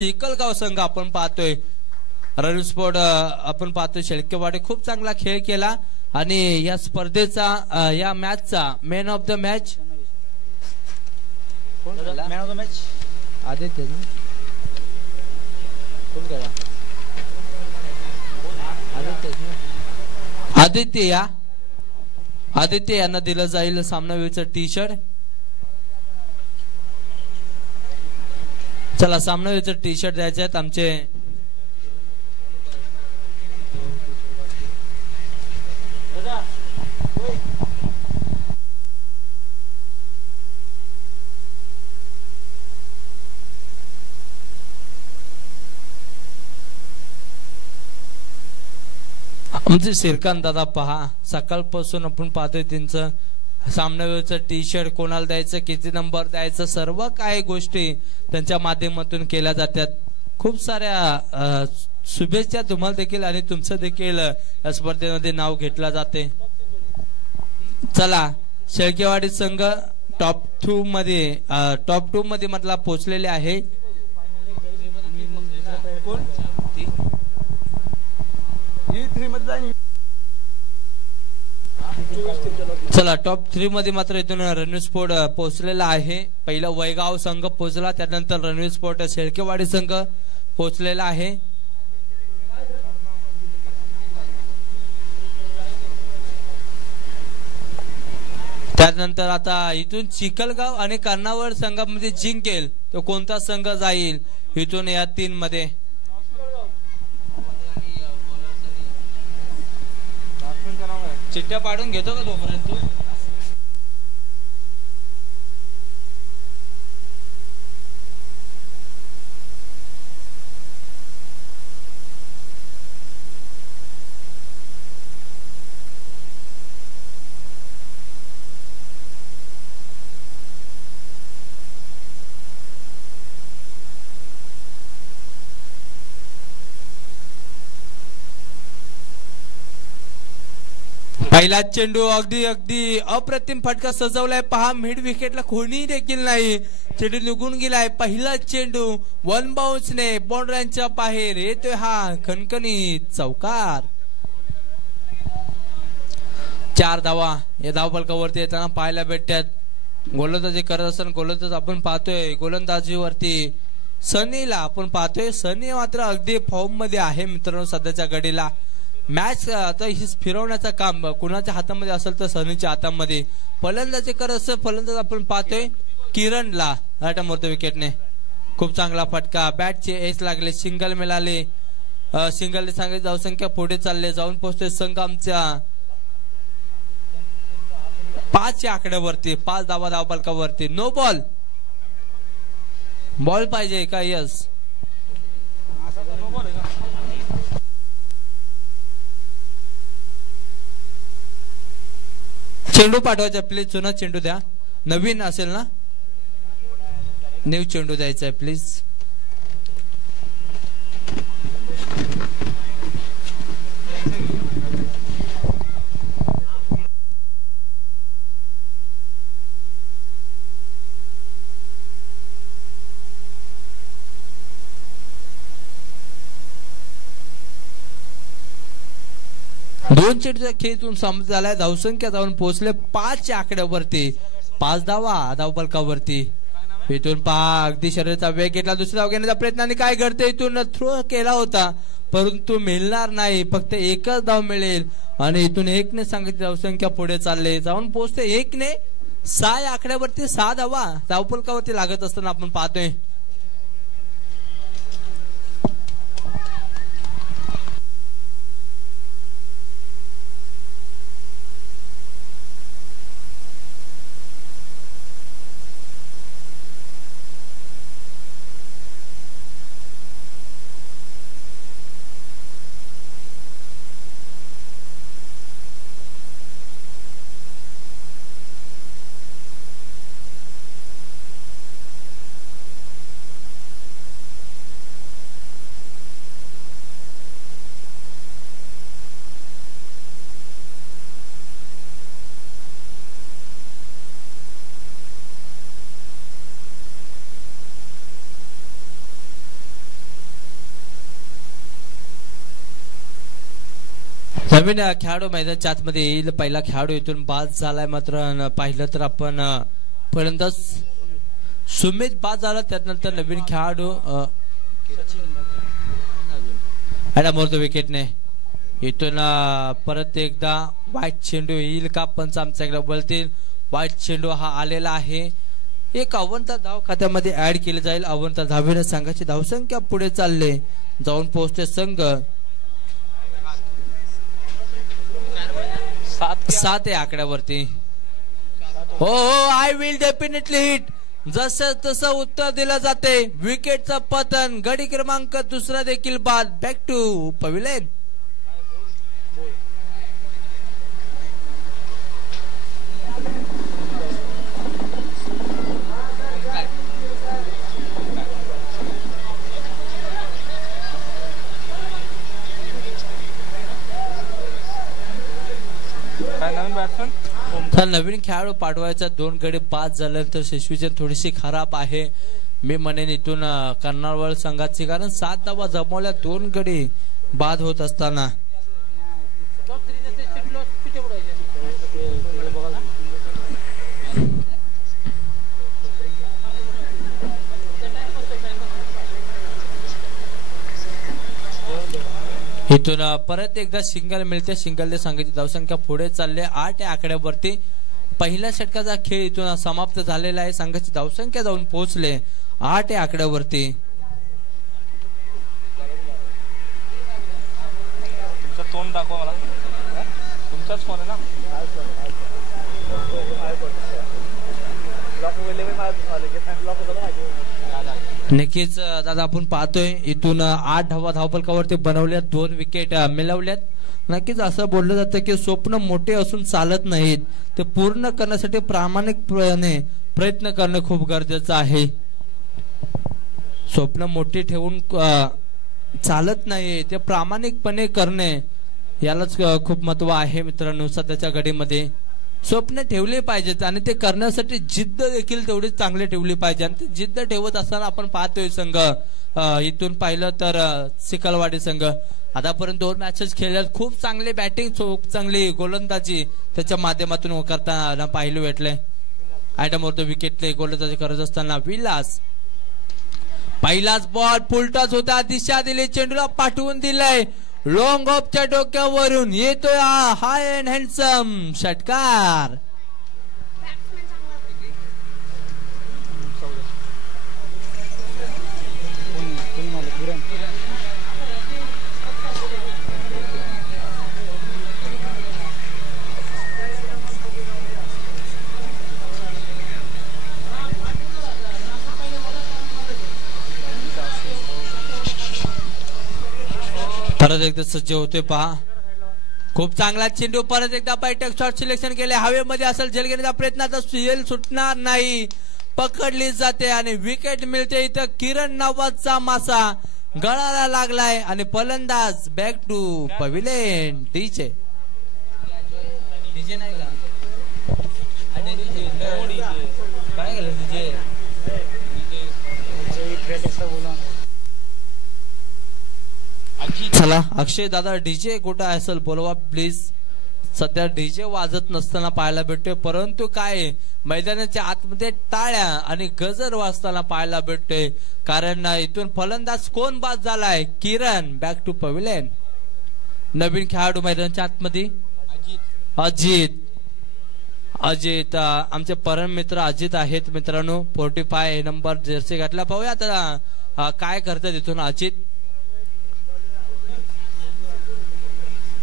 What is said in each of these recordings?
चिखलगाव संघ आपण पाहतोय रणस्फोट आपण पाहतोय शेळकेवाडी खूप चांगला खेळ केला आणि या स्पर्धेचा या मॅचचा man of the match man of the match Aditya कोण केला आदित्य यांना दिलं जाईल सामनावीरचं टी शर्ट. चला सामनावीरचं टी शर्ट द्यायचे आहेत आमचे आमचे श्रीकांत दादा पहा सकाळपासून आपण पाहतोय त्यांचं सामनावीरचं टी शर्ट कोणाला द्यायचं किती नंबर द्यायचं सर्व काही गोष्टी त्यांच्या माध्यमातून केल्या जातात. खूप साऱ्या शुभेच्छा तुम्हाला देखील आणि तुमचं देखील या स्पर्धेमध्ये नाव घेतलं जाते. चला शेळकेवाडी संघ टॉप 2 मध्ये म्हटला पोहोचलेले आहे. चला टॉप 3 मध्ये मात्र इथून रणवीर स्पोर्ट पोहोचलेला आहे. पहिला वैगाव संघ पोहोचला त्यानंतर रणवीर स्पोर्ट शेळकेवाडी संघ पोहोचलेला आहे. त्यानंतर आता इथून चिखलगाव आणि कर्णावड संघामध्ये जिंकेल तो कोणता संघ जाईल इथून या 3 मध्ये. चिठ्ठ्या पाडून घेतो का तोपर्यंत. पहिला चेंडू अगदी अप्रतिम फटका सजवलाय पहा. मिड विकेटला कोणी देखील नाही. चेंडू निघून गेलाय. पहिला चेंडू 1 बाउन्सने बाउंड्रीच्या बाहेर येतोय हा खणखणीत चौकार. 4 धावा या धावफलकावरती येताना पाहायला भेटतात. गोलंदाजी करत असताना गोलंदाज आपण पाहतोय गोलंदाजीवरती सनीला आपण पाहतोय. सनी मात्र अगदी फॉर्म मध्ये आहे मित्रांनो सध्याच्या घडीला. मॅच आता ही फिरवण्याचं काम कुणाच्या हातामध्ये असेल तर सनीच्या हातामध्ये. फलंदाजी करत असत फलंदाज आपण पाहतोय किरणला राईट मोरतो विकेटने. खूप चांगला फटका. बॅटचे एस लागले. सिंगल मिळाले. सिंगलने सांगितले धावसंख्या पुढे चालले जाऊन पोहोचतोय संघ आमच्या 5 च्या आकड्यावरती. 5 धावा धावफलकावरती. No ball. बॉल पाहिजे का. यस चेंडू पाठवायचा प्लीज. जुना चेंडू द्या. नवीन असेल ना न्यू चेंडू द्यायचा आहे प्लीज. दोन चेंडूचा खेळून समज झालाय. धावसंख्या जाऊन पोहोचले 5 च्या आकड्यावरती. 5 धावा धावफलकावरती. इथून पहा अगदी शरीराचा वेग घेतला. दुसरा धाव घेण्याचा प्रयत्न आणि काय घडते इथून थ्रो केला होता परंतु मिळणार नाही. फक्त एकच धाव मिळेल आणि इथून 1 ने सांगितली धावसंख्या पुढे चालले जाऊन पोहोचते 1 ने 6 या आकड्यावरती. 6 धावा धावफलकावरती लागत असताना आपण पाहतोय. नवीन खेळाडू मैदानाच्या आतमध्ये येईल. पहिला खेळाडू इथून बाद झालाय. मात्र पाहिलं तर आपण फलंदाज सुमित बाद झाला. त्यानंतर नवीन खेळाडू मोरतो विकेटने. इथून परत एकदा वाईट चेंडू येईल का? पंच आमच्याकडे बोलतील. वाईट चेंडू हा आलेला आहे. एक अवंत धाव खात्यामध्ये ऍड केले जाईल. अवंत धावेने संघाची धावसंख्या पुढे चालले जाऊन पोहोचते संघ 7 आहे आकड्यावरती. हो आय विल डेफिनेटली हिट. जसं तसं उत्तर दिलं जाते. विकेटचं पतन. गडी क्रमांक दुसरा देखील बाद. बॅक टू पविलेन. नवीन खेळाडू पाठवायचा. 2 गडी बाद झाल्यानंतर सिच्युएशन थोडीशी खराब आहे मी म्हणेन इथून कर्नाळवड संघाची. कारण 7 धावा जमवल्या 2 गडी बाद होत असताना. इथून परत एकदा सिंगल मिळते. सिंगलने संघाची धावसंख्या पुढे चालले 8 आकड्यावरती. पहिल्या षटकाचा खेळ इथून समाप्त झालेला आहे. संघाची धावसंख्या जाऊन पोहोचले 8 आकड्यावरती. तुमचा तोंड दाखवा मला. तुमचाच फोन आहे ना. नक्कीच दादा आपण पाहतोय इथून 8 धावा धावफलकावरती बनवल्यात. 2 विकेट मिळवल्यात. नक्कीच असं बोललं जातं की स्वप्न मोठे असून चालत नाहीत. ते पूर्ण करण्यासाठी प्रामाणिकपणे प्रयत्न करणं खूप गरजेचं आहे. स्वप्न मोठे ठेवून चालत नाही. ते प्रामाणिकपणे करणे यालाच खूप महत्व आहे मित्रांनो. सध्याच्या घडीमध्ये स्वप्न ठेवले पाहिजेत आणि ते करण्यासाठी जिद्द देखील तेवढीच चांगली ठेवली पाहिजे. आणि ते जिद्द ठेवत असताना आपण पाहतोय संघ इथून पाहिलं तर सिकलवाडी संघ आतापर्यंत 2 मॅचेस खेळल्यात. खूप चांगली बॅटिंग, खूप चांगली गोलंदाजी त्याच्या माध्यमातून करताना पाहिलं भेटले. आयटम होतो विकेटले गोलंदाजी करत असताना विलास. पहिलाच बॉल फुलटॉस होता. दिशा दिली. चेंडूला पाठवून दिलाय. लॉंग ऑफच्या डोक्यावरून येतोय हाय अँड हँडसम षटकार. परत एकदा सज्ज होते पहा. खूप चांगला चेंडू. परत एकदा बैठक शॉट सिलेक्शन केले. हवेमध्ये असेल झेल घेण्याचा प्रयत्न. आता झेल सुटणार नाही. पकडली जाते आणि विकेट मिळते. इथं किरण नावाचा मासा गळाला लागलाय आणि फलंदाज बॅक टू पविलेन. डीजे नाही का काय केलं डीजे. चला अक्षय दादा डीजे कुठं असेल बोलवा प्लीज. सध्या डीजे वाजत नसताना पाहायला भेटतोय. परंतु काय मैदानाच्या आतमध्ये टाळ्या आणि गजर वाजताना पाहायला भेटतोय. कारण इथून फलंदाज कोण बाद झालाय. किरण. बॅक टू पविलेन. नवीन खेळाडू मैदानाच्या आतमध्ये अजित आमचे परम मित्र अजित आहेत मित्रांनो. 45 नंबर जर्सी घातला. पाहूया आता काय करतात इथून अजित.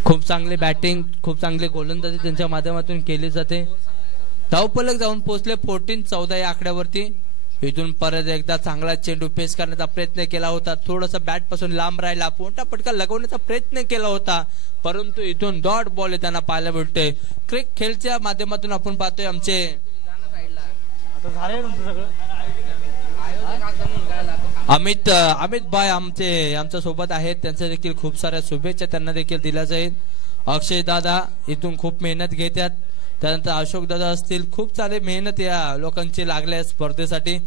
खूप चांगली बॅटिंग, खूप चांगली गोलंदाजी त्यांच्या माध्यमातून केली जाते. धावफलक जाऊन पोहोचले 14-14 या आकड्यावरती. इथून परत एकदा चांगला चेंडू पेस करण्याचा प्रयत्न केला होता. थोडासा बॅट पासून लांब राहिला. मोठा फटका लगवण्याचा प्रयत्न केला होता. परंतु इथून डॉट बॉल त्यांना पाहायला भेटतोय. क्रिकेट खेळच्या माध्यमातून आपण पाहतोय आमचे अमित भाई आमच्या सोबत आहेत. त्यांच्या देखील खूप साऱ्या शुभेच्छा त्यांना देखील दिल्या जाईल. अक्षय दादा इथून खूप मेहनत घेतात. त्यानंतर अशोक दादा असतील. खूप सारे मेहनत या लोकांची लागल्या स्पर्धेसाठी.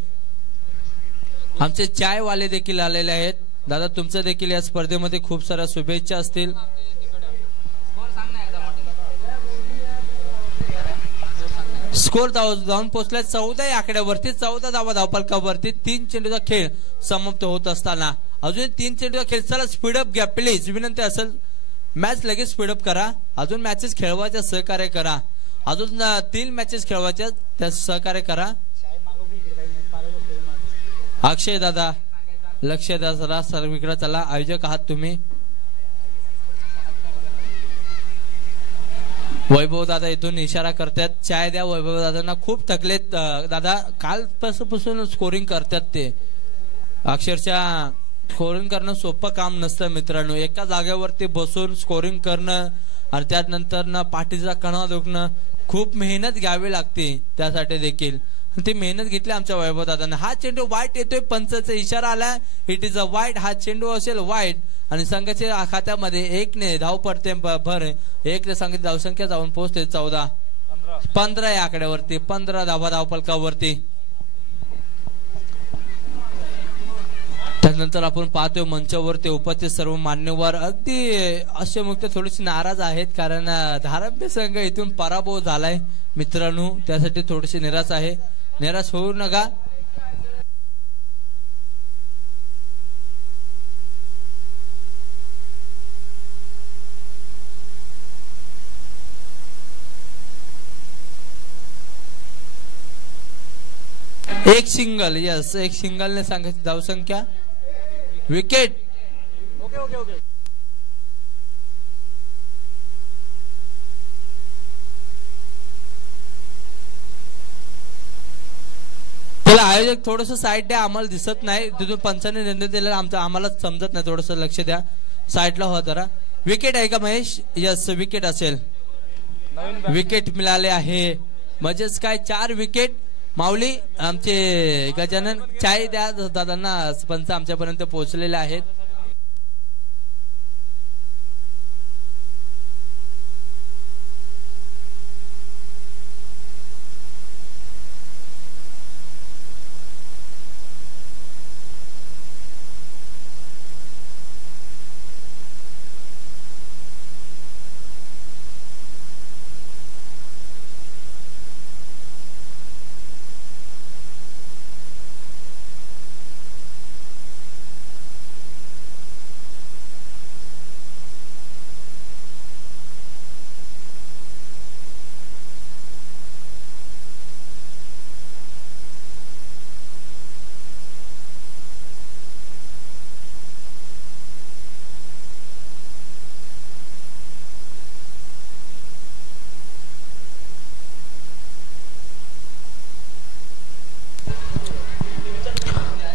आमचे चायवाले देखील आलेले आहेत. दादा तुमचं देखील या स्पर्धेमध्ये खूप साऱ्या शुभेच्छा असतील. स्कोर जाऊन पोहोचलाय 14 या आकड्यावरती. 14 धावा धावपलकावरती. 3 चेंडूचा खेळ समाप्त होत असताना अजून 3 चेंडूचा खेळ. चला स्पीडअप घ्या प्लीज, विनंती असेल. मॅच लगेच स्पीडअप करा. अजून मॅचेस खेळवायच्या सहकार्य करा. अजून 3 मॅचेस खेळवायच्या त्या सहकार्य करा. अक्षय दादा लक्ष द्या जरा, सर्वीकडे चला. आयोजक आहात तुम्ही. वैभव दादा इथून इशारा करतात चाय द्या. वैभव दादांना खूप थकलेत दादा, कालपासून स्कोरिंग करतात ते. अक्षरशः स्कोरिंग करणं सोपं काम नसतं मित्रांनो. एका जागेवरती बसून स्कोरिंग करणं आणि त्यानंतर ना पाठीचा कणा दुखणं, खूप मेहनत घ्यावी लागते त्यासाठी देखील. ती मेहनत घेतली आमच्या वैभव दादांना. हा चेंडू वाईट येतोय, पंचाचा इशारा आला. It is a white. हा चेंडू असेल वाईट आणि संघाच्या खात्यामध्ये 1 धाव पडते भर. 1 संघाची धावसंख्या जाऊन पोहोचते 15 या आकड्यावरती. 15 धावा धावपलकावरती. त्यानंतर आपण पाहतोय मंचावरती उपस्थित सर्व मान्यवर अगदी असे मुक्त थोडीशी नाराज आहेत, कारण धाराव्य संघ इथून पराभव झालाय मित्रांनो. त्यासाठी थोडीशी निराश आहे. निराश होऊ नका. एक सिंगल. यस, एक सिंगलने सांगायची धावसंख्या. विकेट. ओके. त्याला आयोजक थोडस साईड द्या, आम्हाला दिसत नाही. तिथून पंचाने निर्णय दिलेला आम्हाला समजत नाही. थोडस लक्ष द्या, साईडला हो जरा. विकेट आहे का महेश? यस, विकेट असेल. विकेट मिळाले आहे. म्हणजेच काय 4 विकेट. माऊली आमचे गजानन चाय द्या दादांना. पंच आमच्यापर्यंत पोहोचलेले आहेत.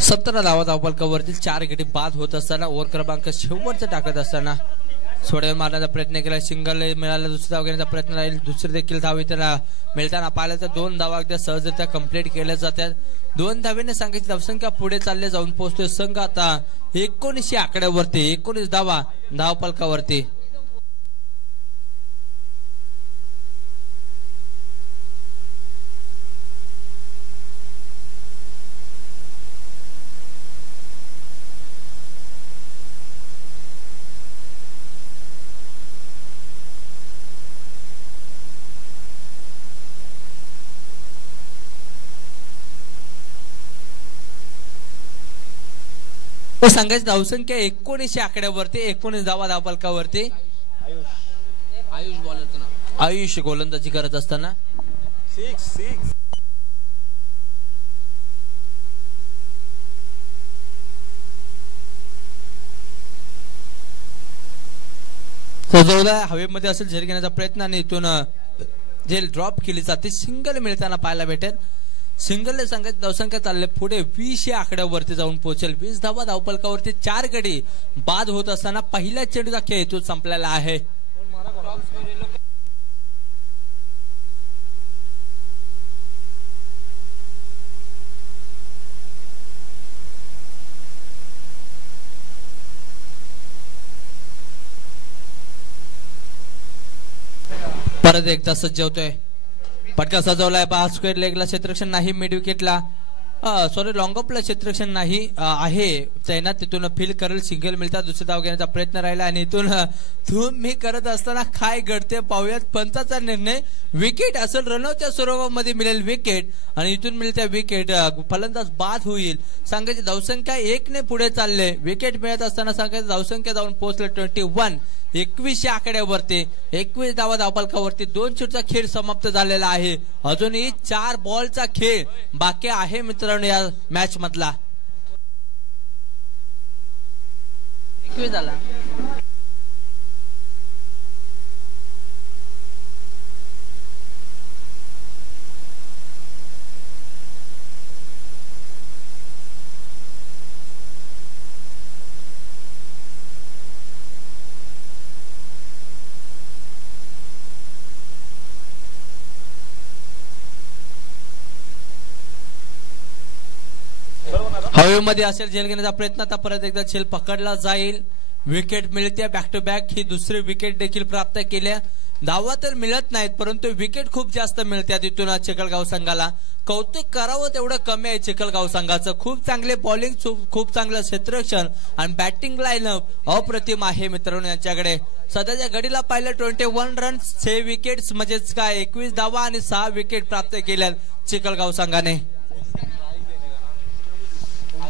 सत्तर धावा धावपलकावरती 4 विकेटी बाद होत असताना ओव्हर क्रमांक शेवटचा टाकत असताना सोड्यावर मारण्याचा प्रयत्न केला. सिंगल मिळाला. दुसरा धाव घेण्याचा प्रयत्न राहील. दुसरी देखील धाव त्याला मिळताना पाहिलं तर 2 धावा अगदी सहजरित्या कंप्लीट केल्या जातात. 2 धावेने संघाची धावसंख्या पुढे चालले जाऊन पोहोचतोय. संघ आता 19 आकड्यावरती. 19 धावा धावपलकावरती. संघाची धावसंख्या 19 आकड्यावरती. 19 धावा धावपलकावरती. आयुष बॉलरचं नाव. आयुष गोलंदाजी करत असताना 6 सजवला हवेमध्ये असेल. झेल घेण्याचा प्रयत्न आणि इथून झेल ड्रॉप केली जाते. सिंगल मिळताना पाहायला भेटेल. सिंगलने सांगायची धावसंख्या चालले पुढे 20 या आकड्यावरती जाऊन पोहोचेल. 20 धावा धावपलकावरती. 4 गडी बाद होत असताना पहिल्या चेंडूचा खेळ इथून संपलेला आहे. परत एकदा सज्ज होतोय. पटका सजवलाय. 5 स्क्वेअर लेगला क्षेत्ररक्षण नाही. मिड विकेटला सॉरी लॉंग ऑफला क्षेत्ररक्षण नाही आहे तैनात, तिथून फील करेल, सिंगल मिळतात, दुसरी धाव घेण्याचा प्रयत्न राहिला आणि इथून तुम्ही करत असताना काय घडते पाहूयात. पंचाचा निर्णय विकेट असेल, रनआउटच्या स्वरूपामध्ये मिळेल विकेट आणि इथून मिळते विकेट, फलंदाज बाद होईल. संघाची धावसंख्या 1 ने पुढे चालले. विकेट मिळत असताना संघाची धावसंख्या जाऊन पोहोचले 21. 21 आकड्यावरती 21 धावा धावफलकावरती. 2 षटचा खेळ समाप्त झालेला आहे. अजूनही 4 बॉलचा खेळ बाकी आहे मित्रांनो या मॅच मधला. 21 झाला. हवेमध्ये असेल झेल घेण्याचा प्रयत्न, आता परत एकदा झेल पकडला जाईल. विकेट मिळते बॅक टू बॅक. ही दुसरी विकेट देखील प्राप्त केल्या. धावा तर मिळत नाहीत परंतु विकेट खूप जास्त मिळतात तिथून चिखलगाव संघाला. कौतुक करावं तेवढं कमी आहे चिखलगाव संघाचं. खूप चांगले बॉलिंग, खूप चांगलं क्षेत्ररक्षण आणि बॅटिंग लाईनअप अप्रतिम आहे मित्रांनो यांच्याकडे. सध्याच्या घडीला पाहिलं 21 रन्स, 6 विकेट्स म्हणजेच काय 21 धावा आणि 6 विकेट प्राप्त केल्या चिखलगाव संघाने.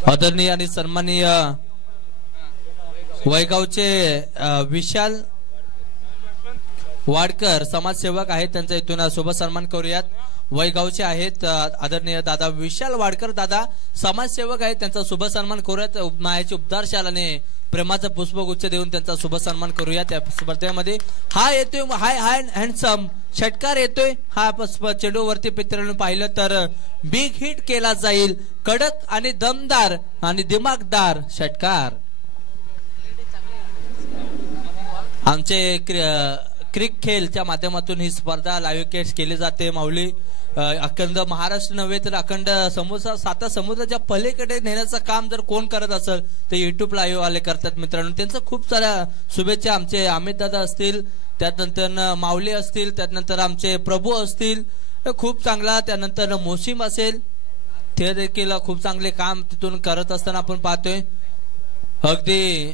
आदरणीय आणि सन्माननीय वैगावचे विशाल वाडकर समाजसेवक आहेत, त्यांचा इथून शुभ सन्मान करूयात. वैगावचे आहेत आदरणीय दादा विशाल वाडकर दादा समाजसेवक आहेत, त्यांचा शुभ सन्मान करूयात. मायाची उपदार शालाने प्रेमाचा पुष्पगुच्छ देऊन त्यांचा शुभ सन्मान करूया. त्या स्पर्धेमध्ये हा येतोय, हाय हाय हँडसम षटकार येतोय. हा चेंडूवरती मित्रांनो पाहिलं तर बिग हिट केला जाईल. कडक आणि दमदार आणि दिमागदार षटकार. आमचे क्रिक खेलच्या माध्यमातून ही स्पर्धा लाईव्ह केस केली जाते. माऊली अखंड महाराष्ट्र नव्हे तर अखंड साता समुद्राच्या पलीकडे नेण्याचं काम जर कोण करत असेल तर युट्यूब लाईव्ह वाले करतात मित्रांनो. त्यांचं खूप साऱ्या शुभेच्छा. आमचे अमित दादा असतील, त्यानंतर माऊली असतील, त्यानंतर आमचे प्रभू असतील, खूप चांगला. त्यानंतर मोसिम असेल, ते देखील खूप चांगले काम तिथून करत असताना आपण पाहतोय. अगदी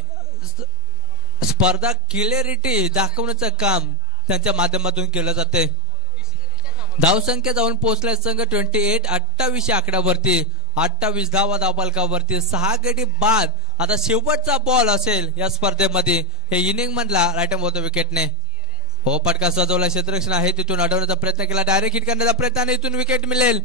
स्पर्धा क्लिअरिटी दाखवण्याचं काम त्यांच्या माध्यमातून केलं जाते. धावसंख्या जाऊन पोहोचलाय संघ 28. 28 आकड्यावरती 28 धावा धावफलकावरती. 6 गडी बाद. आता शेवटचा बॉल असेल या स्पर्धेमध्ये. हे इनिंग मधला राईट हँड विकेटने हो फटका सजवला. क्षेत्ररक्षण आहे तिथून अडवण्याचा प्रयत्न केला. डायरेक्ट हिट करण्याचा प्रयत्न आणि इथून विकेट मिळेल.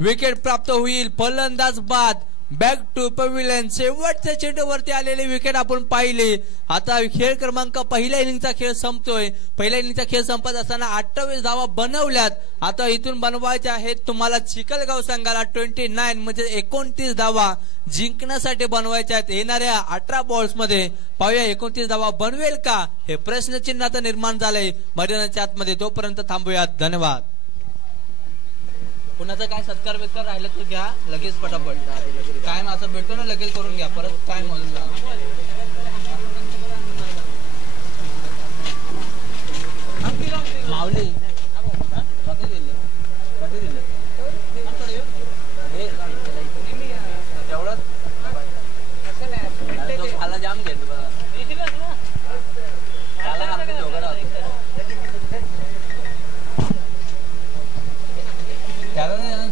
विकेट प्राप्त होईल. फलंदाज बाद. Back to pavilion. शेवटच्या चेंडूवरती आलेली विकेट आपण पाहिली. आता खेळ क्रमांक पहिल्या इनिंगचा खेळ संपतोय. पहिल्या इनिंगचा खेळ संपत असताना 28 धावा बनवल्यात. आता इथून बनवायच्या आहेत तुम्हाला चिखलगाव संघाला 29 म्हणजे 29 धावा जिंकण्यासाठी बनवायच्या आहेत. येणाऱ्या 18 बॉल्स मध्ये पाहूया 29 धावा बनवेल का, हे प्रश्नचिन्ह आता निर्माण झालंय मैदानाच्या आतमध्ये. तोपर्यंत थांबूयात. धन्यवाद. कुणाचा काय सत्कार बित्कार राहिलं तर घ्या लगेच पटापट. टाइम असं भेटतो ना लगेच करून घ्या, परत टाइम होईल. माऊली कधी दिले तेवढंच खाला जाम घेतो बघा.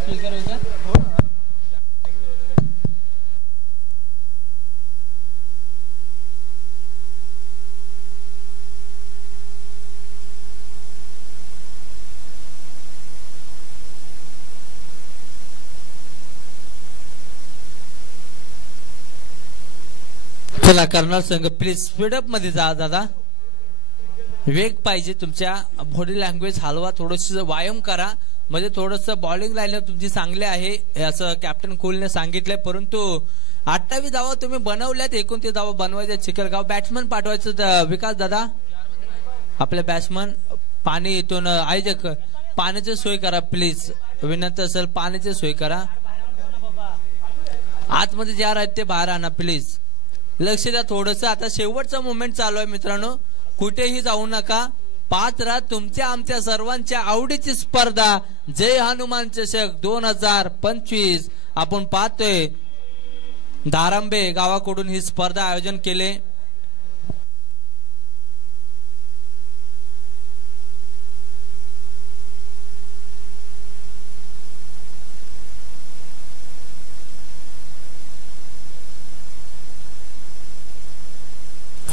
स्पीकर चला करणार संघ प्लीज स्पीडअप मध्ये जा दादा. वेग पाहिजे. तुमच्या बॉडी लँग्वेज हलवा, थोडस व्यायाम करा म्हणजे थोडस बॉलिंग लाईनअप तुमची चांगली आहे असं कॅप्टन कोहलीने सांगितलंय. परंतु 28 धावा तुम्ही बनवल्यात. 29 धावा बनवायच्या चिखलगाव. बॅट्समन पाठवायचं विकास दादा. आपले बॅट्समन पाणी इथून आयोजक पाण्याची सोय करा प्लीज. विनंती असेल पाण्याची सोय करा. आतमध्ये जे आहेत ते बाहेर आणा प्लीज. लक्ष द्या थोडस. आता शेवटचा मुवमेंट चालू आहे मित्रांनो. कुठेही जाऊ नका. 5 रात तुमच्या आमच्या सर्वांच्या आवडीची स्पर्धा जय हनुमान चषक 2025 आपण पाहतोय दारांबे गावाकडून ही स्पर्धा आयोजन केले.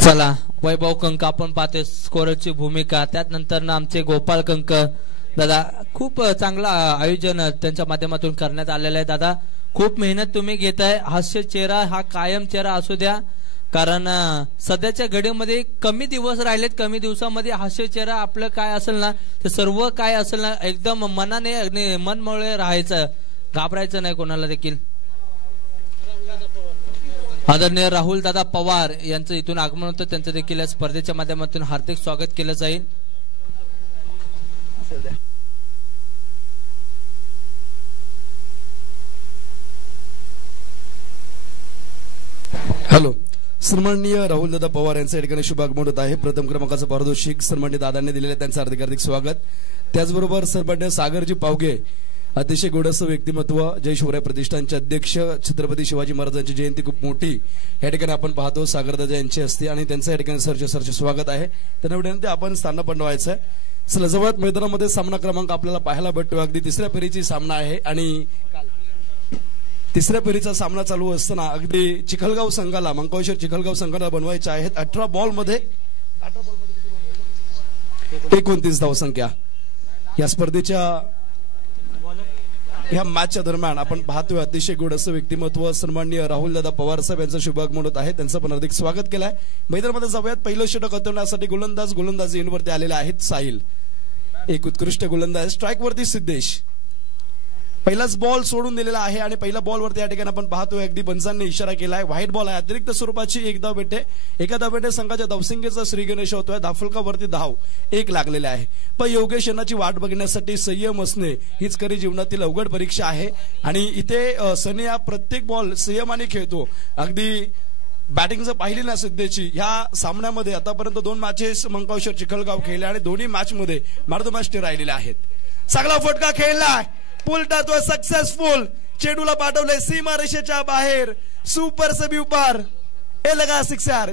चला वैभव कंक आपण पाहतोय स्कोरची भूमिका. त्यानंतर आमचे गोपाळ कंक दादा खूप चांगला आयोजन त्यांच्या माध्यमातून करण्यात आलेलं आहे. दादा खूप मेहनत तुम्ही घेताय. हास्य चेहरा हा कायम चेहरा असू द्या, कारण सध्याच्या घडीमध्ये कमी दिवस राहिलेत. कमी दिवसामध्ये हास्य चेहरा आपलं काय असेल ना ते सर्व काय असेल ना एकदम मनाने मनमोळे राहायचं, घाबरायचं नाही कोणाला देखील. आदरणीय राहुल दादा पवार यांचं इथून आगमन होतं, त्यांचं देखील या स्पर्धेच्या माध्यमातून हार्दिक स्वागत केलं जाईल. हॅलो, सन्माननीय राहुल दादा पवार यांच्या ठिकाणी शुभ आगमन होत आहे. प्रथम क्रमांकाचं पारितोषिक सन्माननीय दादांनी दिलेले त्यांचं हार्दिक हार्दिक स्वागत. त्याचबरोबर सन्माननीय सागरजी पावगे अतिशय गोडसं व्यक्तिमत्व, जय शिवराय प्रतिष्ठानचे अध्यक्ष, छत्रपती शिवाजी महाराजांची जयंती खूप मोठी या ठिकाणी आपण पाहतो सागरदादा यांची असते आणि त्यांचं या ठिकाणी सरचे स्वागत आहे. त्यांना विनंती आपण स्थान पण व्हायचं आहे. चला जवळच मैदानामध्ये सामना क्रमांक आपल्याला पाहायला भेटतो. अगदी तिसऱ्या फेरीची सामना आहे आणि तिसऱ्या फेरीचा सामना चालू असताना अगदी चिखलगाव संघाला, मंकाळेश्वर चिखलगाव संघाला बनवायचे आहेत 18 बॉलमध्ये 29 धावसंख्या. या स्पर्धेच्या या मॅचच्या दरम्यान आपण पाहतोय अतिशय गोड असं व्यक्तिमत्व सन्माननीय राहुल दादा पवार साहेब यांचं शुभ आगमन होत आहे. त्यांचं पण हार्दिक स्वागत केलंय. मैदानामध्ये जाऊयात. पहिलं षटक हटवण्यासाठी गोलंदाज एंडवरती आलेले आहेत. साहिल एक उत्कृष्ट गोलंदाज. स्ट्राईक वरती सिद्धेश पहिलाच बॉल सोडून दिलेला आहे आणि पहिल्या बॉलवरती या ठिकाणी आपण पाहतोय अगदी पंचांनी इशारा केलाय. व्हाईट बॉल आहे, अतिरिक्त स्वरूपाची एक धाव भेटे. एका धावेने संघाच्या धावसंख्येचा श्री गणेश होतोय. धावफलकावरती धाव एक लागलेला आहे. पण योगेश यांची वाट बघण्यासाठी संयम असणे हीच खरी जीवनातील अवघड परीक्षा आहे आणि इथे सनी हा प्रत्येक बॉल संयमाने खेळतो. अगदी बॅटिंग जर पाहिली ना सिद्धेची, ह्या सामन्यामध्ये आतापर्यंत 2 मॅचेस मंकाळेश्वर चिखलगाव खेळले आणि दोन्ही मॅच मध्ये मॅच राहिलेले आहेत. चांगला फटका खेळलाय, पुल टाकतोय सक्सेसफुल. चेडूला पाठवलंय सीमा रेषेच्या बाहेर. सुपर सबी उपार हे लगा सिक्सर.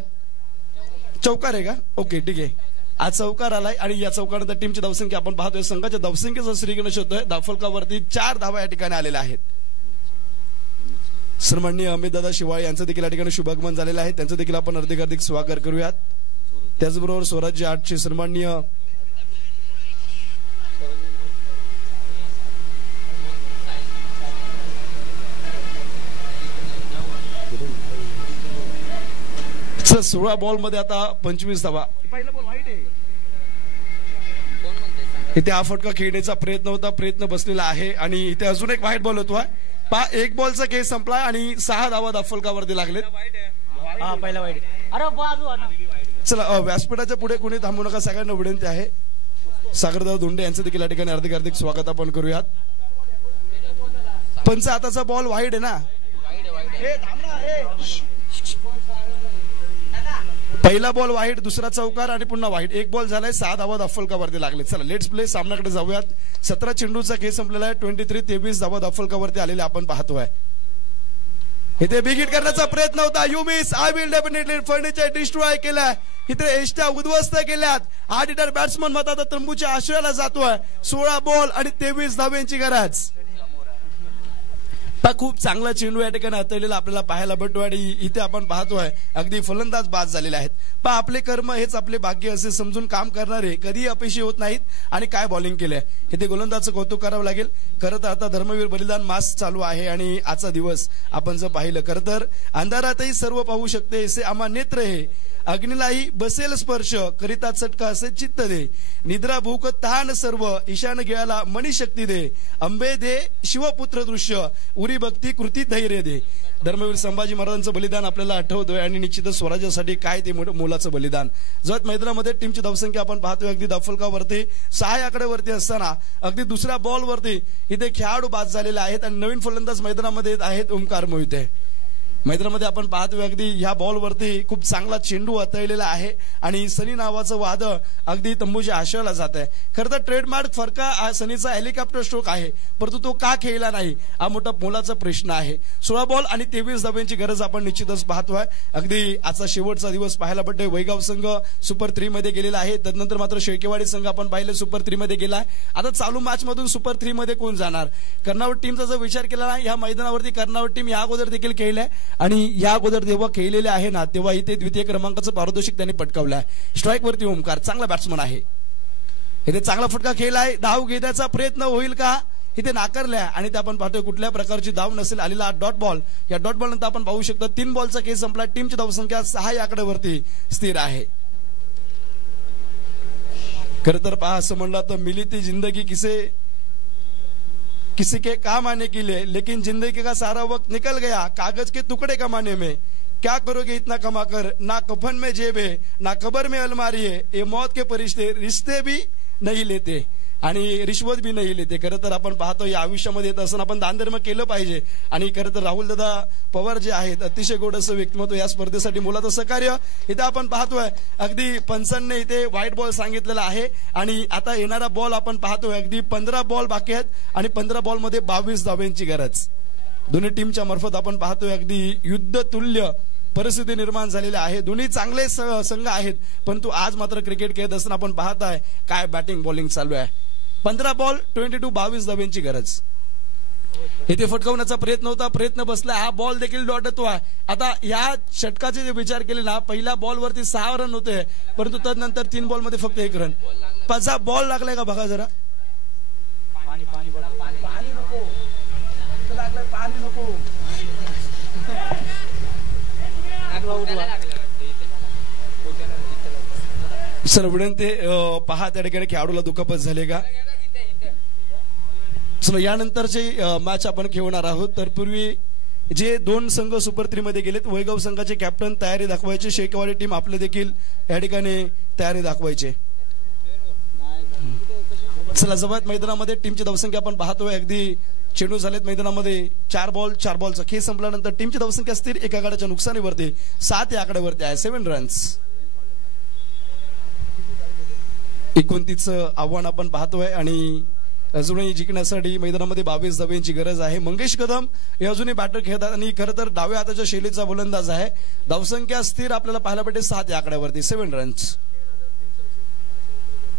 चौकार आहे का? ओके ठीक आहे. आज चौकार आलाय आणि या चौकारानंतर टीमची धावसंख्या आपण पाहतोय संघाच्या धावसंख्येचा श्री गणेश होतोय. धावफलकावरती 4 धावा या ठिकाणी आलेल्या आहेत. सन्माननीय अमितदादा शिवाळे यांचं देखील या ठिकाणी शुभागमन झालेलं आहे. त्यांचं देखील आपण हार्दिक स्वागत करूयात. त्याचबरोबर स्वराज्य 8चे सन्माननीय सर 16 बॉल मध्ये आता 25 धावा. पहिला बॉल व्हाईट आहे. इथे हा फटका खेळण्याचा प्रयत्न होता, प्रयत्न बसलेला आहे आणि इथे अजून एक व्हाईट बॉल होतोय. एक बॉलचा केस संपला आणि 6 धावा धावफलकावरती लागले. चला व्यासपीठाच्या पुढे कोणी थांबू नका, सगळ्यांना विनंती आहे. सागरदादा धोंडे यांचं देखील या ठिकाणी हार्दिक स्वागत आपण करूयात. पंच हाताचा बॉल व्हाईट आहे ना. पहिला बॉल व्हाईट, दुसरा चौकार आणि पुन्हा व्हाईट. एक बॉल झालाय, 6 धावा धावफलकावरती लागले. चला लेट्स प्ले. सामन्याकडे जाऊयात. 17 चेंडूचा खेळ संपलेला आहे. 23 धावा धावफलकावरती आलेले आपण पाहतोय. इथे बिग हिट करण्याचा प्रयत्न होता. You miss, I will definitely furniture destroy केलाय. इथे एष्ट्या उद्ध्वस्त केल्यात. 8 हिटर बॅट्समन मधात तंबूच्या आश्रयाला जातोय. 16 बॉल आणि 23 धाव्यांची गरज. खूप चांगला चेंडू या ठिकाणी हाताळलेला आपल्याला पाहायला भेटतो आणि इथे आपण पाहतोय अगदी फलंदाज बाद झालेले आहेत. पण आपले कर्म हेच आपले भाग्य असे समजून काम करणारे कधी अपयशी होत नाहीत. आणि काय बॉलिंग केलंय, इथे गोलंदाजचं कौतुक करावं लागेल. खरं तर आता धर्मवीर बलिदान मास चालू आहे आणि आजचा दिवस आपण जर पाहिलं खरं तर अंधारातही सर्व पाहू शकते असे आम्हा नेत्र हे. अग्नीलाही बसेल स्पर्श, करिता चटका असे चित्त दे. निद्रा भूक तान सर्व, ईशान गिळाला मणिशक्ती दे. अंबे दे शिवपुत्र दृश्य, उरी भक्ती कृती धैर्य दे. धर्मवीर संभाजी महाराजांचं बलिदान आपल्याला आठवतोय आणि निश्चितच स्वराज्यासाठी काय ते मोलाचं बलिदान. जत मैदानामध्ये टीमची धावसंख्या आपण पाहतोय अगदी धावफलकावरती 6 आकड्यावरती असताना अगदी दुसऱ्या बॉलवरती इथे खेळाडू बाद झालेले आहेत आणि नवीन फलंदाज मैदानामध्ये आहेत ओमकार मोहिते. मैदानामध्ये आपण पाहतोय अगदी ह्या बॉलवरती खूप चांगला चेंडू हाताळलेला आहे आणि सनी नावाचं वादळ अगदी तंबूच्या आशयाला जात आहे. खरं तर ट्रेडमार्क फरका सनीचा हेलिकॉप्टर स्ट्रोक आहे, परंतु तो का खेळला नाही हा मोठा मोलाचा प्रश्न आहे. 16 बॉल आणि 23 धाब्यांची गरज आपण निश्चितच पाहतोय. अगदी आजचा शेवटचा दिवस पाहायला पडतोय. वैगाव संघ सुपर 3 मध्ये गेलेला आहे, त्यानंतर मात्र शेळकेवाडी संघ आपण पाहिलं सुपर 3 मध्ये गेला. आता चालू मॅच मधून सुपर 3 मध्ये कोण जाणार? कर्नावट टीमचा जर विचार केला ना, या मैदानावरती कर्नावट टीम या अगोदर देखील खेळल्या आणि या अगोदर जेव्हा खेळलेले आहे ना तेव्हा इथे द्वितीय क्रमांकाचं पारितोषिक त्यांनी पटकावलं आहे. स्ट्राईक वरती ओमकार चांगला बॅट्समन आहे, इथे चांगला फटका खेळला आहे. धाव घेण्याचा प्रयत्न होईल का इथे नाकारल्या आणि ते आपण पाहतोय कुठल्या प्रकारची धाव नसेल आलेला डॉट बॉल. या डॉट बॉल नंतर आपण पाहू शकतो 3 बॉलचा खेळ संपला. टीमची धावसंख्या 6 या आकड्यावरती स्थिर आहे. खरं तर पहा असं म्हणलं तर मिली ती जिंदगी किसी के काम आने के लिए, लेकिन जिंदगी का सारा वक्त निकल गया कागज के टुकड़े कमाने में. क्या करोगे इतना कमा कर, ना कफन में जेब है ना कबर में अलमारी है. ये मौत के परिश्ते रिश्ते भी नहीं लेते आणि रिश्वत भी नाही लेते. खरं तर आपण पाहतो या आयुष्यामध्ये येत असताना आपण दानधर्म केलं पाहिजे आणि खरं तर राहुल दादा पवार जे आहेत अतिशय गोड असं व्यक्तिमत्व या स्पर्धेसाठी मुलाचं सहकार्य इथे आपण पाहतोय. अगदी पंचांनी इथे व्हाईट बॉल सांगितलेला आहे आणि आता येणारा बॉल आपण पाहतोय अगदी 15 बॉल बाकी आहेत आणि 15 बॉल मध्ये 22 धाब्यांची गरज. दोन्ही टीमच्या मार्फत आपण पाहतोय अगदी युद्ध तुल्य परिस्थिती निर्माण झालेली आहे. दोन्ही चांगले संघ आहेत, परंतु आज मात्र क्रिकेट खेळत असताना आपण पाहताय काय बॅटिंग बॉलिंग चालू आहे. 15 बॉल 22 धाब्यांची गरज. इथे फटकावण्याचा प्रयत्न होता, प्रयत्न बसला. हा बॉल देखील डॉटतो आहे. आता या षटकाचे जे विचार केले ना, पहिल्या बॉल वरती 6 रन होते, परंतु त्यानंतर 3 बॉल मध्ये फक्त 1 रन. 5 बॉल लागलाय का बघा जरा. पाणी नको सर विनंती पहा त्या ठिकाणी खेळाडूला दुखापत झाली का. चला यानंतरची मॅच आपण खेळणार आहोत. तर पूर्वी जे 2 संघ सुपर 3 मध्ये गेलेत, वैगाव संघाचे कॅप्टन तयारी दाखवायचे, शेळकेवाडी टीम आपले देखील या ठिकाणी तयारी दाखवायचे. चला जवळ मैदानामध्ये टीमची धावसंख्या आपण पाहतोय अगदी चेंडू झालेत मैदानामध्ये. 4 बॉलचा खेळ संपल्यानंतर टीमची धावसंख्या स्थिर, एका गडाच्या नुकसानीवरती 7 या आकड्यावरती आहे. 7 रन्स. 29 आव्हान आपण पाहतोय आणि अजूनही जिंकण्यासाठी मैदानामध्ये 22 धाब्यांची गरज आहे. मंगेश कदम हे अजूनही बॅटर खेळतात आणि खरं तर डाव्या हाताच्या शैलीचा गोलंदाज आहे. धावसंख्या स्थिर आपल्याला पाहायला भेटेल 7 या आकड्यावरती 7 रन्स.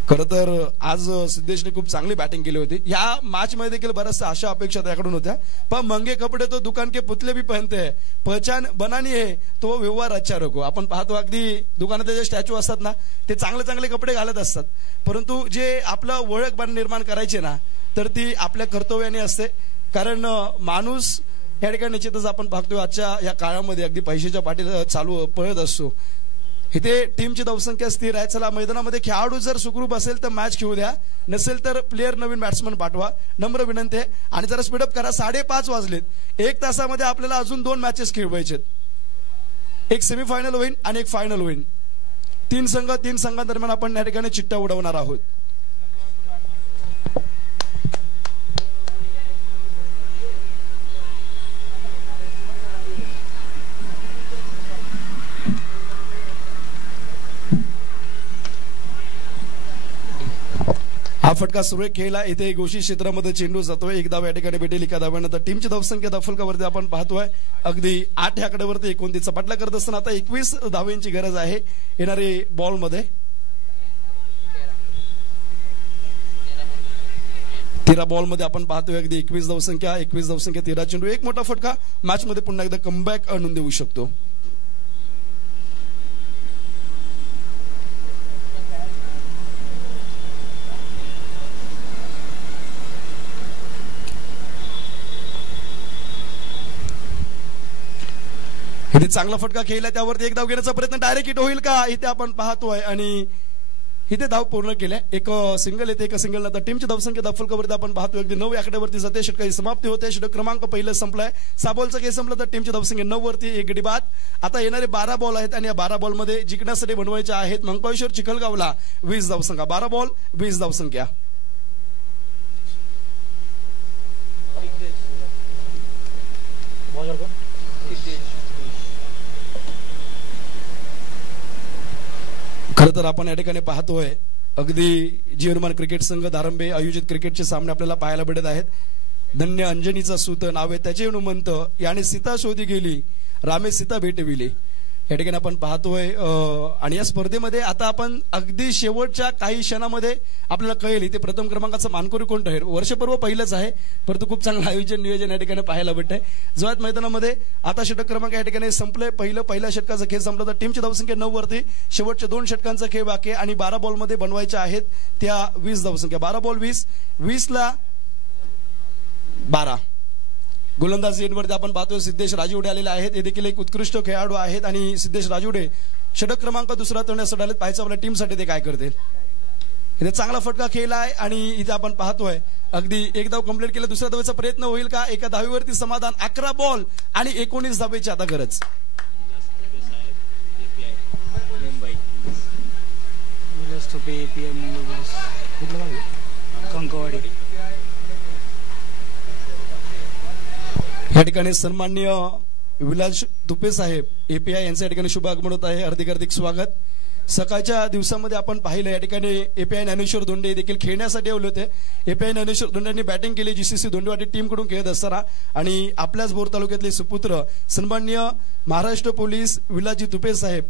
खरं तर आज सिद्धेशने खूप चांगली बॅटिंग केली होती. या मॅच मध्ये देखील बऱ्याचशा आशा अपेक्षा त्याकडून होत्या, पण मंगे कपडे तो दुकान के पुतले भी पहनते हैं, पहचान बनानी है तो व्यवहार अच्छा रखो. आपण पाहतो अगदी दुकानात जे स्टॅच्यू असतात ना ते चांगले कपडे घालत असतात, परंतु जे आपलं ओळख निर्माण करायचे ना तर ती आपल्या कर्तव्याने असते. कारण माणूस या ठिकाणी निश्चितच आपण पाहतोय आजच्या या काळामध्ये अगदी पैशाच्या पाठीला चालू पळत असतो. इथे टीमची धावसंख्या स्थिर आहे. चला मैदानामध्ये खेळाडू जर सुखरूप असेल तर मॅच खेळू द्या, नसेल तर प्लेयर नवीन बॅट्समन पाठवा, नम्र विनंती आहे. आणि जरा स्पीडअप करा. 5:30 वाजलेत. 1 तासामध्ये आपल्याला अजून 2 मॅचेस खेळवायचे. एक सेमीफायनल होईल आणि एक फायनल होईल. 3 संघांदरम्यान आपण या ठिकाणी चिट्ट्या उडवणार आहोत. हा फटका सुरेख खेळला. इथे गोशी क्षेत्रामध्ये चेंडू जातोय. 1 धाव या ठिकाणी भेटेल. एका धाव्यानंतर टीमची धावसंख्या धावफलकावरती आपण पाहतोय अगदी 8 या आकड्यावरती 29 पटला करत असताना आता 21 धावांची गरज आहे येणारे बॉल मध्ये. 13 बॉल मध्ये आपण पाहतोय अगदी 21 धावसंख्या 13 चेंडू. एक मोठा फटका मॅच मध्ये पुन्हा एकदा कमबॅक आणून देऊ शकतो. इथे चांगला फटका खेळला, त्यावरती 1 धाव घेण्याचा प्रयत्न डायरेक्ट हिट होईल का इथे आपण पाहतोय आणि इथे धाव पूर्ण केल्या. एक सिंगल येते. एका सिंगल नंतर टीमची धावसंख्या धावफलकावरती आपण पाहतोय अगदी 9 आकड्यावरती जाते. षटकाची समाप्ती होते. षटक क्रमांक पहिलं संपलाय. 6 बॉलचा खेळ संपला तर टीमची धावसंख्या 9 वरती 1 गडी बाद. आता येणारे 12 बॉल आहेत आणि या 12 बॉल मध्ये जिंकण्यासाठी बनवायचे आहेत. मंकाळेश्वर चिखलगावला 20 धावसंख्या. 12 बॉल 20 धावसंख्या. खरं तर आपण या ठिकाणी पाहतोय अगदी जीवनमान क्रिकेट संघ दारंबे आयोजित क्रिकेटचे सामने आपल्याला पाहायला भेटत आहेत. धन्य अंजनीचा सूत नावे त्याचे हनुमंत याने सीता शोधी गेली रामे सीता भेटविली. या ठिकाणी आपण पाहतोय आणि या स्पर्धेमध्ये आता आपण अगदी शेवटच्या काही क्षणामध्ये आपल्याला कळेल इथे प्रथम क्रमांकाचा मानकरी कोण ठरेल. वर्षपर्व पहिलंच आहे परंतु खूप चांगलं आयोजन नियोजन या ठिकाणी पाहायला भेटतंय. जवात मैदानामध्ये आता षटक क्रमांक या ठिकाणी संपले. पहिल्या षटकाचा खेळ संपला तर टीमची धावसंख्या 9 वरती. शेवटच्या 2 षटकांचा खेळ बाकी आणि 12 बॉलमध्ये बनवायच्या आहेत त्या 20 धावसंख्या. 12 बॉल 20 ला 12. गोलंदाज एंडवरती आपण पाहतोय सिद्धेश राजूडे आलेले आहेत. हे देखील एक उत्कृष्ट खेळाडू आहेत आणि सिद्धेश राजूडे षटक क्रमांक 2 तोडण्यासाठी आलेत. पाहायचं आपल्या टीमसाठी ते काय करतील. इथे चांगला फटका खेळला आहे आणि इथे आपण पाहतोय अगदी एक धाव कंप्लीट केलं. दुसऱ्या धावेचा प्रयत्न होईल का. एका धावेवरती समाधान. 11 बॉल आणि 19 धावेची आता गरज. या ठिकाणी सन्माननीय विलास तुपे साहेब एपीआय यांच्या ठिकाणी शुभ आगमन होत आहे. हार्दिक स्वागत. सकाळच्या दिवसामध्ये आपण पाहिलं या ठिकाणी एपीआय ज्ञानेश्वर दोंडे देखील खेळण्यासाठी आले होते. एपीआय ज्ञानेश्वर दोंडे यांनी बॅटिंग केली जीसीसी दोंडेवाडी टीम कडून खेळत असताना आणि आपल्याच बोर तालुक्यातले सुपुत्र सन्माननीय महाराष्ट्र पोलीस विलासजी तुपे साहेब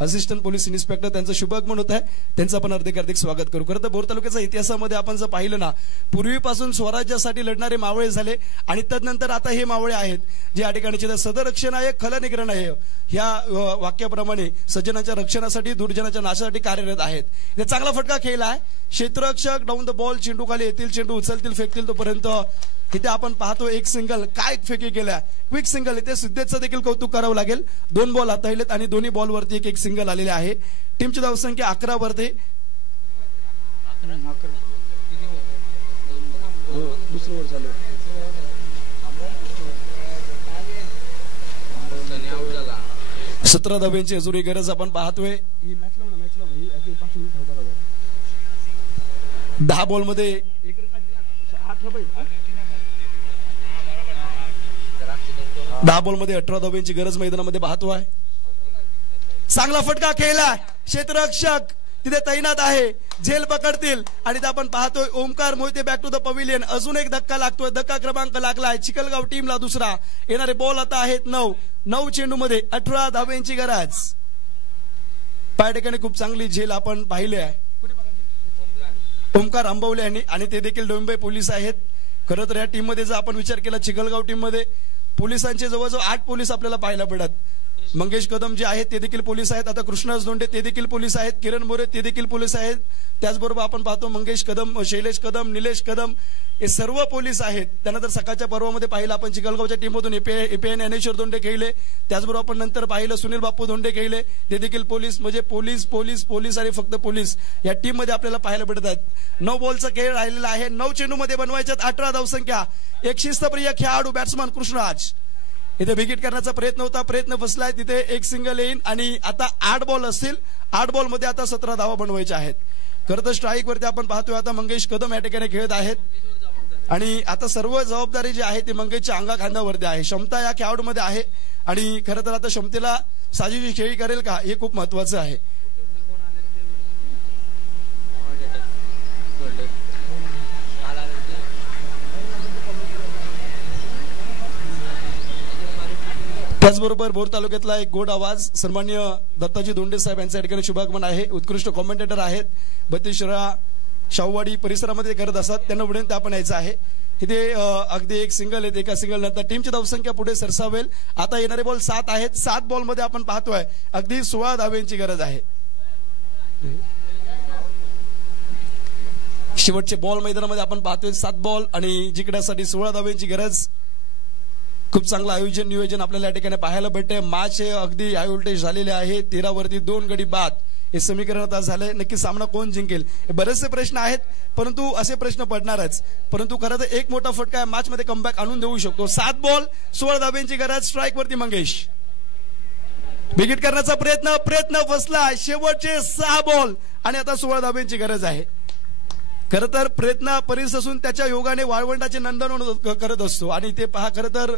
असिस्टंट पोलीस इन्स्पेक्टर त्यांचं शुभ आगमन होत आहे. त्यांचं आपण हार्दिक स्वागत करू. खरं तर बोर तालुक्याच्या इतिहासामध्ये आपण जर पाहिलं ना पूर्वीपासून स्वराज्यासाठी लढणारे मावळे झाले आणि तदनंतर आता हे मावळे आहेत जे या ठिकाणी सदरक्षण आहे खलनिग्रहण आहे ह्या वाक्याप्रमाणे सज्जनाच्या रक्षणासाठी दुर्जनाच्या नाशासाठी कार्यरत आहेत. हे चांगला फटका खेळला आहे. क्षेत्ररक्षक डाऊन द बॉल चेंडू खाली येतील चेंडू उचलतील फेकतील तोपर्यंत इथे आपण पाहतो एक सिंगल काय फेकी केल्या क्विक सिंगल. इथे सिद्धेशचं देखील कौतुक करावं लागेल. 2 बॉल हाताळलेत आणि दोन्ही बॉल वरती एक सिंगल आलेले आहे. टीमची धावसंख्या 11 वरती. दुसरं ओव्हर चालू 17 धाब्यांची अजूनही गरज आपण पाहतोय. 10 बॉलमध्ये 10 बॉलमध्ये 18 धाब्यांची गरज मैदानामध्ये पाहतो आहे. चांगला फटका खेळला. क्षेत्ररक्षक तिथे तैनात आहे. झेल पकडतील आणि आपण पाहतोय Omkar Mohite back to the pavilion. अजून एक धक्का लागतोय. धक्का क्रमांक लागलाय चिखलगाव टीमला दुसरा. येणारे बॉल आता आहेत 9 चेंडूमध्ये 18 धाब्यांची गरज. पाय ठिकाणी खूप चांगली झेल आपण पाहिली आहे ओमकार आंबवले यांनी आणि ते देखील डोंबे पोलीस आहेत. खरं तर या टीम मध्ये जर आपण विचार केला चिखलगाव टीम मध्ये पोलिसांचे जवळजवळ 8 पोलीस आपल्याला पाहायला मिळतात. मंगेश कदम जे आहेत ते देखील पोलीस आहेत. आता कृष्णास दोंडे ते देखील पोलीस आहेत. किरण मोरे ते देखील पोलीस आहेत. त्याचबरोबर आपण पाहतो मंगेश कदम शैलेश कदम निलेश कदम हे सर्व पोलीस आहेत. त्यानंतर सकाळच्या पर्वामध्ये पाहिलं आपण चिखलगावच्या टीममधून एपीआय ज्ञानेश्वर दोंडे खेळले. त्याचबरोबर आपण नंतर पाहिलं सुनील बापू धोंडे खेळले ते देखील पोलीस. म्हणजे पोलीस पोलीस पोलीस आणि फक्त पोलीस या टीम मध्ये आपल्याला पाहायला भेटत आहेत. 9 बॉलचा खेळ राहिलेला आहे. 9 चेंडूमध्ये बनवायच्यात 18 धावसंख्या. एक शिस्तप्रिय खेळाडू बॅट्समन कृष्णराज इथे विकेट करण्याचा प्रयत्न होता. प्रयत्न फसलाय. तिथे एक सिंगल येईल आणि आता 8 बॉल असतील. 8 बॉल मध्ये आता 17 धावा बनवायच्या आहेत. खरं तर स्ट्राईक वरती आपण पाहतोय आता मंगेश कदम या ठिकाणी खेळत आहेत आणि आता सर्व जबाबदारी जी आहे ती मंगेशच्या अंगाखांद्यावरती आहे. क्षमता या खेळाडूमध्ये आहे आणि खरं तर आता क्षमतेला साजेशी खेळी करेल का हे खूप महत्वाचं आहे. त्याचबरोबर बोर तालुक्यातला एक गोड आवाज सन्माननीय दत्ताजी दोंडे साहेब यांच्या ठिकाणी शुभागमन आहे. उत्कृष्ट कॉमेंटेटर आहेत. 32 शाहूवाडी परिसरामध्ये करत असतात. त्यांना विनंती आपण यायचं आहे. इथे अगदी एक सिंगल आहेत. एका सिंगल नंतर टीमची धावसंख्या पुढे सरसावेल. आता येणारे बॉल 7 आहेत. 7 बॉल मध्ये आपण पाहतोय अगदी 16 धाब्यांची गरज आहे. शेवटचे बॉल मैदानामध्ये आपण पाहतोय 7 बॉल आणि जिंकण्यासाठी 16 धाब्यांची गरज. खूप चांगलं आयोजन नियोजन आपल्याला या ठिकाणी पाहायला भेटते. मॅच अगदी हाय व्होल्टेज झालेले आहे. 13 वरती 2 गडी बाद हे समीकरण आता झालंय. नक्की सामना कोण जिंकेल बरेचसे प्रश्न आहेत परंतु असे प्रश्न पडणारच. परंतु खरं तर एक मोठा फटका मॅच मध्ये कमबॅक आणून देऊ शकतो. 7 बॉल 16 धाब्यांची गरज. स्ट्राईक वरती मंगेश विकेट करण्याचा प्रयत्न फसला. शेवटचे 6 बॉल आणि आता 16 धाब्यांची गरज आहे. खरं तर प्रयत्न परिस असून त्याच्या योगाने वाळवंटाचे नंदन करत असतो आणि ते पहा खरं तर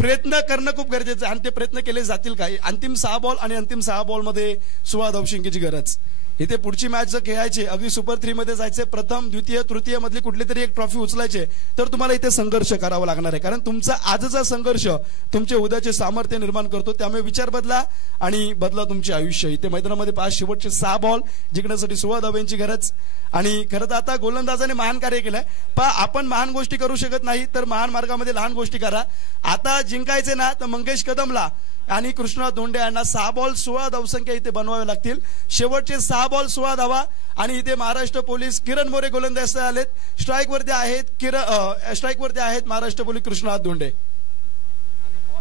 प्रयत्न करणं खूप गरजेचं आहे आणि ते प्रयत्न केले जातील काय. अंतिम 6 बॉल आणि अंतिम 6 बॉल मध्ये 16 धावसंख्येची गरज. इथे पुढची मॅच जर खेळायची अगदी सुपर 3 मध्ये जायचे, प्रथम द्वितीय तृतीय मधली कुठली तरी एक ट्रॉफी उचलायचे, तर तुम्हाला इथे संघर्ष करावा लागणार आहे. कारण तुमचा आजचा संघर्ष तुमचे उद्याचे सामर्थ्य निर्माण करतो. त्यामुळे विचार बदला आणि बदला तुमचे आयुष्य. इथे मैदानामध्ये 5 शेवटचे 6 बॉल जिंकण्यासाठी 16 धावांची गरज. आणि खरं तर आता गोलंदाजाने महान कार्य केलंय. आपण महान गोष्टी करू शकत नाही तर महान मार्गामध्ये लहान गोष्टी करा. आता जिंकायचे ना तर मंगेश कदमला आणि कृष्णा धोंडे यांना 6 बॉल 16 धावसंख्या इथे बनवावे लागतील. शेवटचे 6 बॉल 16 धावा. आणि इथे महाराष्ट्र पोलीस किरण मोरे गोलंदाज आलेत. स्ट्राईक वरती आहेत महाराष्ट्र पोलीस कृष्णा धोंडे.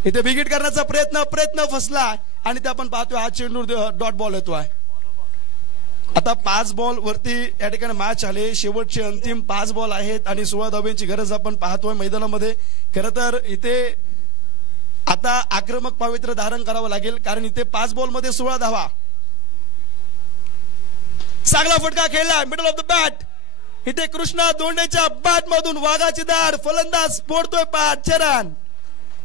इथे बिगिट करण्याचा प्रयत्न फसला आणि ते आपण पाहतोय हा चेंडू डॉट बॉल येतोय. आता 5 बॉल वरती या ठिकाणी मॅच आले. शेवटचे अंतिम 5 बॉल आहेत आणि 16 धावांची गरज आपण पाहतोय मैदानामध्ये. खरं तर इथे आता आक्रमक पवित्र धारण करावं लागेल कारण इथे 5 बॉल मध्ये 16 धावा. चांगला फटका खेळला मिडल ऑफ द बॅट. इथे कृष्णा धोंडेच्या बॅट मधून वाघाची दाढ फलंदाज फोडतोय पाठ चरण.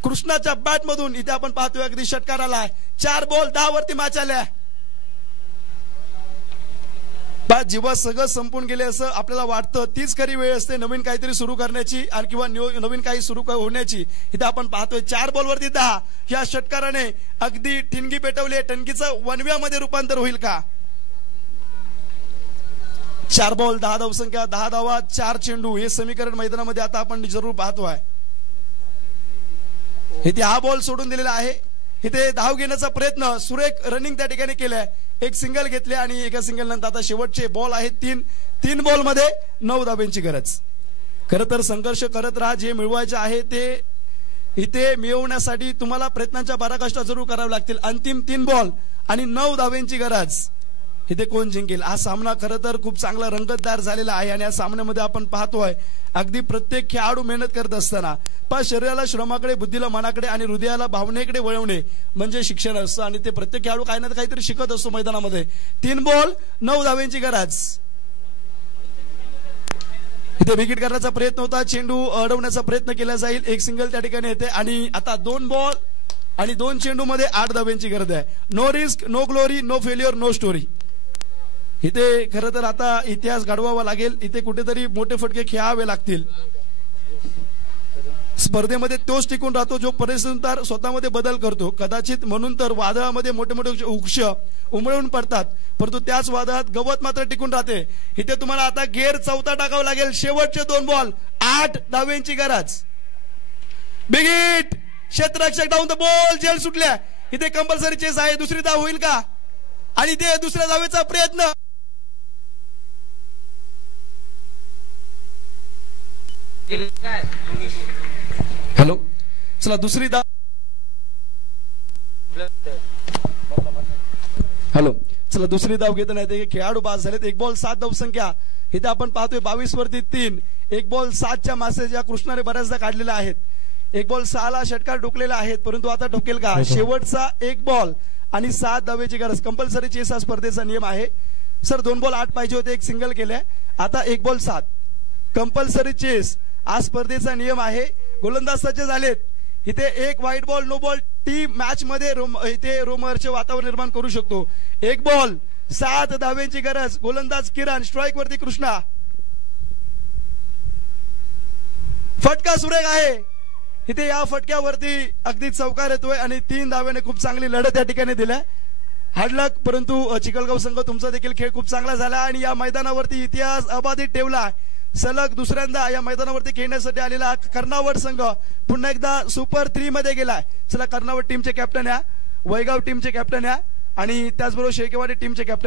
कृष्णाच्या बॅट मधून इथे आपण पाहतोय अगदी षटकार आलाय. 4 बॉल 10 वरती मॅच आल्या. जेव्हा सगळं संपून गेले असं आपल्याला वाटतं तीच खरी वेळ असते नवीन काहीतरी सुरू करण्याची आणि किंवा नवीन काही सुरू होण्याची. इथे आपण पाहतोय 4 बॉल वरती 10. या षटकाराने अगदी ठिणगी पेटवली. टणकीचं वनव्यामध्ये रूपांतर होईल का. 4 बॉल 10 धावसंख्या 10 धावा 4 चेंडू हे समीकरण मैदानामध्ये आता आपण जरूर पाहतोय. इथे हा बॉल सोडून दिलेला आहे. इथे धाव घेण्याचा प्रयत्न सुरेख रनिंग त्या ठिकाणी केलंय. एक सिंगल घेतले आणि एका सिंगल नंतर आता शेवटचे बॉल आहेत 3 बॉल मध्ये 9 धावांची गरज. खरं तर संघर्ष करत राहा. जे मिळवायचे आहे ते इथे मिळवण्यासाठी तुम्हाला प्रयत्नांच्या पराकाष्ठा जरूर कराव्या लागतील. अंतिम 3 बॉल आणि 9 धावांची गरज. इथे कोण जिंकेल. हा सामना खरं तर खूप चांगला रंगतदार झालेला आहे आणि या सामन्यामध्ये आपण पाहतोय अगदी प्रत्येक खेळाडू मेहनत करत असताना शरीराला श्रमाकडे बुद्धीला मनाकडे आणि हृदयाला भावनेकडे वळवणे म्हणजे शिक्षण असतं आणि ते प्रत्येक खेळाडू काही ना काहीतरी शिकत असतो मैदानामध्ये. 3 बॉल 9 धावांची गरज. इथे विकेट करण्याचा प्रयत्न होता. चेंडू अडवण्याचा प्रयत्न केला जाईल. एक सिंगल त्या ठिकाणी येते आणि आता 2 बॉल आणि 2 चेंडू मध्ये 8 धावांची गरज आहे. No risk no glory no failure no story. इथे खरं तर आता इतिहास घडवावा लागेल. इथे कुठेतरी मोठे फटके खेळावे लागतील. स्पर्धेमध्ये तोच टिकून राहतो जो परिस्थितीनुसार स्वतःमध्ये बदल करतो. कदाचित म्हणून तर वादळामध्ये मोठे मोठे वृक्ष उमळून पडतात परंतु त्याच वादळात गवत मात्र टिकून राहते. इथे तुम्हाला आता गेअर 4था टाकावा लागेल. शेवटचे 2 बॉल 8 धावांची गरज. Big hit. क्षेत्ररक्षक डाऊन द बॉल. जेल सुटल्या. इथे कंपल्सरी चेस आहे. दुसरी धाव होईल का. आणि इथे दुसऱ्या धावेचा प्रयत्न. हॅलो चला दुसरी धाव. हॅलो चला दुसरी धाव घेताना येते. खेळाडू बाद झालेत. 1 बॉल 7 धावसंख्या. इथे आपण पाहतोय 22 वरती 3. 1 बॉल 7च्या मासेज या कृष्णाने बऱ्याचदा काढलेल्या आहेत. 1 बॉल 6ला षटकार ठोकलेला आहेत परंतु आता ठोकेल का. शेवटचा 1 बॉल आणि 7 धावेची गरज. कंपल्सरी चेस हा स्पर्धेचा नियम आहे. सर 2 बॉल 8 पाहिजे होते. 1 सिंगल केले. आता 1 बॉल 7 कंपल्सरी चेस हा स्पर्धेचा नियम आहे. गोलंदाज सज्ज झालेत. इथे 1 white ball no ball team match मध्ये इथे रोमरचे वातावरण निर्माण करू शकतो. 1 बॉल 7 धावेची गरज. गोलंदाज किरण. स्ट्राईक वरती कृष्णा. फटका सुरेख आहे. इथे या फटक्यावरती अगदी चौकार येतोय आणि 3 धावेने खूप चांगली लढत या ठिकाणी दिल्या. हाडलक परंतु चिखलगाव संघ तुमचा देखील खेळ खूप चांगला झाला आणि या मैदानावरती इतिहास अबाधित ठेवला. सलग दुसऱ्यांदा या मैदानावरती खेळण्यासाठी आलेला कर्नावट संघ पुन्हा एकदा सुपर 3 मध्ये गेलाय. चला कर्नावट टीमचे कॅप्टन या, वैगाव टीमचे कॅप्टन या आणि त्याचबरोबर शेकेवाडी टीमचे कॅप्टन